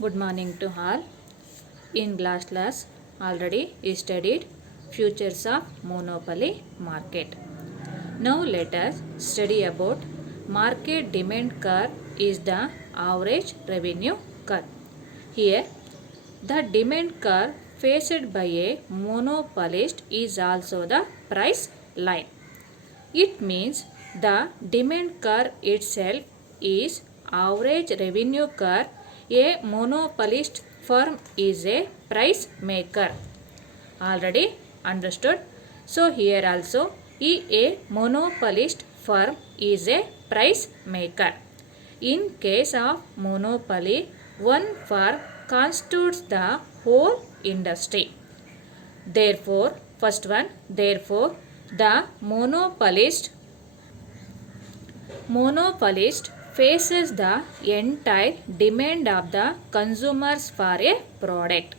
Good morning to all. In last class already we studied futures of monopoly market. Now let us study about market demand curve is the average revenue curve. Here the demand curve faced by a monopolist is also the price line. It means the demand curve itself is average revenue curve. A monopolist firm is a price maker. Already understood. So here also a monopolist firm is a price maker. In case of monopoly, one firm constitutes the whole industry. Therefore, first one, therefore, the monopolist faces the entire demand of the consumers for a product.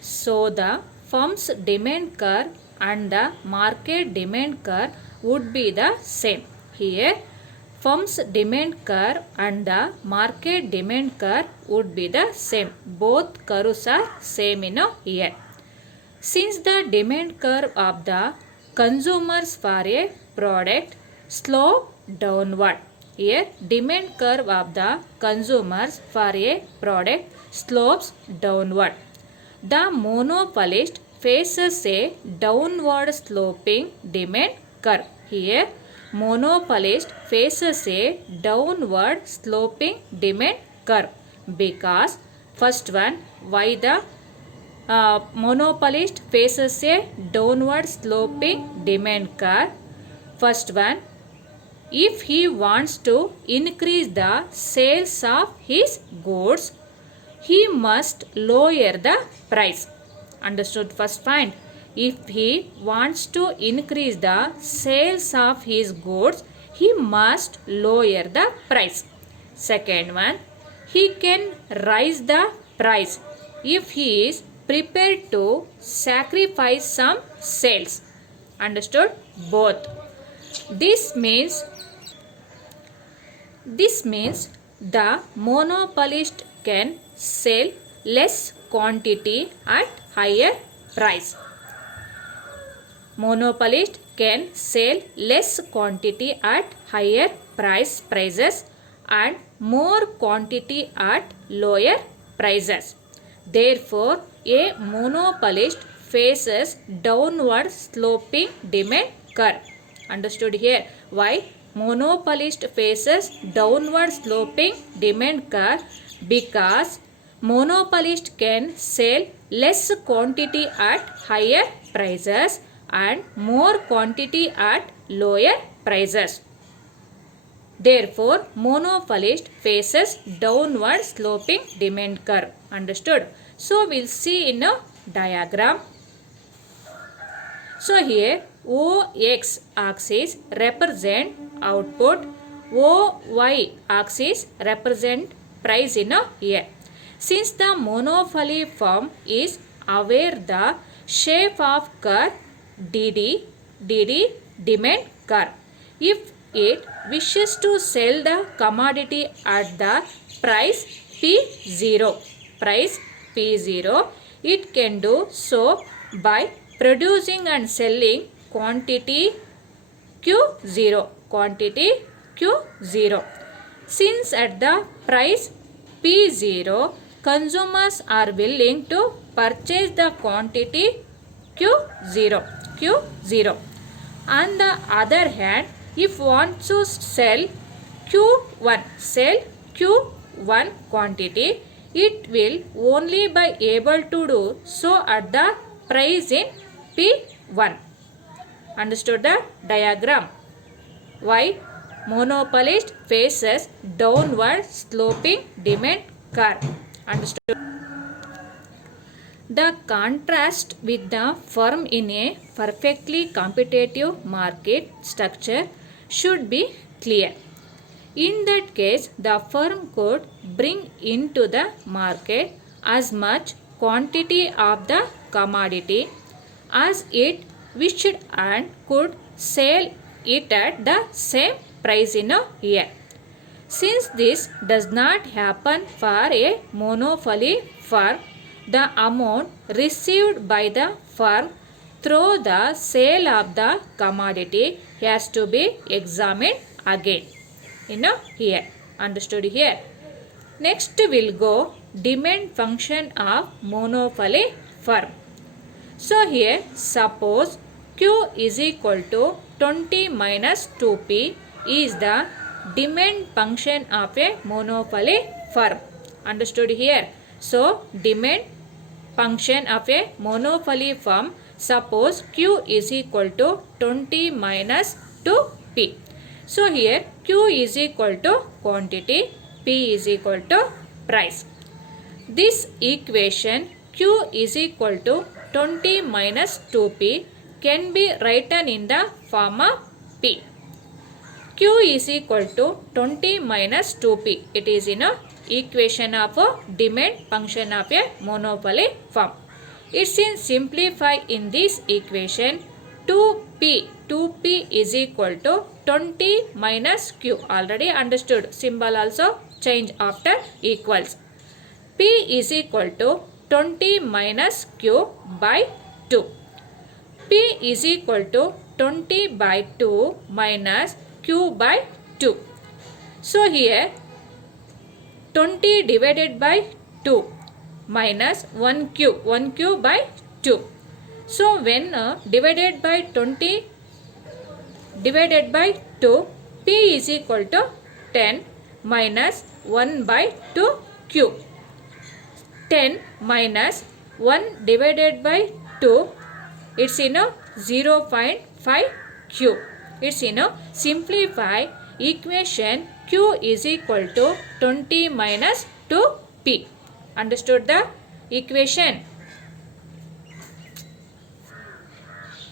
So the firm's demand curve and the market demand curve would be the same. Here firm's demand curve and the market demand curve would be the same. Both curves are same in here. Since the demand curve of the consumers for a product slope downward. Here demand curve of the consumers for a product slopes downward. The monopolist faces a downward sloping demand curve. Here monopolist faces a downward sloping demand curve because first one, why the monopolist faces a downward sloping demand curve. First one, if he wants to increase the sales of his goods, he must lower the price. Understood? First point. If he wants to increase the sales of his goods, he must lower the price. Second one, he can raise the price if he is prepared to sacrifice some sales. Understood? Both. This means the monopolist can sell less quantity at higher price. Monopolist can sell less quantity at higher prices and more quantity at lower prices. Therefore, a monopolist faces downward sloping demand curve. Understood here? Why monopolist faces downward sloping demand curve? Because monopolist can sell less quantity at higher prices and more quantity at lower prices. Therefore, monopolist faces downward sloping demand curve. Understood? So, we'll see in a diagram. So, here OX axis represent output, OY axis represent price in a year. Since the monopoly firm is aware the shape of curve DD demand curve. If it wishes to sell the commodity at the price P0, it can do so by producing and selling quantity Q0. Since at the price P0, consumers are willing to purchase the quantity Q0. On the other hand, if wants to sell Q1 quantity, it will only be able to do so at the price in P1. Understood the diagram? Why monopolist faces downward sloping demand curve? Understood? The contrast with the firm in a perfectly competitive market structure should be clear. In that case, the firm could bring into the market as much quantity of the commodity as it wished and could sell it at the same price in a year. Since this does not happen for a monopoly firm, the amount received by the firm through the sale of the commodity has to be examined again. Here. Understood here? Next we'll go demand function of monopoly firm. So here suppose Q is equal to 20 minus 2P is the demand function of a monopoly firm. Understood here? So demand function of a monopoly firm, suppose Q is equal to 20 minus 2P. So here Q is equal to quantity, P is equal to price. This equation Q is equal to 20 minus 2P can be written in the form of P. Q is equal to 20 minus 2P. It is in a equation of a demand function of a monopoly firm. It's in simplify in this equation 2P is equal to 20 minus Q. Already understood. Symbol also change after equals. P is equal to 20 minus Q by 2. P is equal to 20 by 2 minus Q by 2. So here 20 divided by 2 minus 1Q by 2. So when divided by 20 divided by 2, P is equal to 10 minus 1 by 2Q. 10 minus 1 divided by 2, it's 0.5Q. It's simplify equation Q is equal to 20 minus 2P. Understood the equation?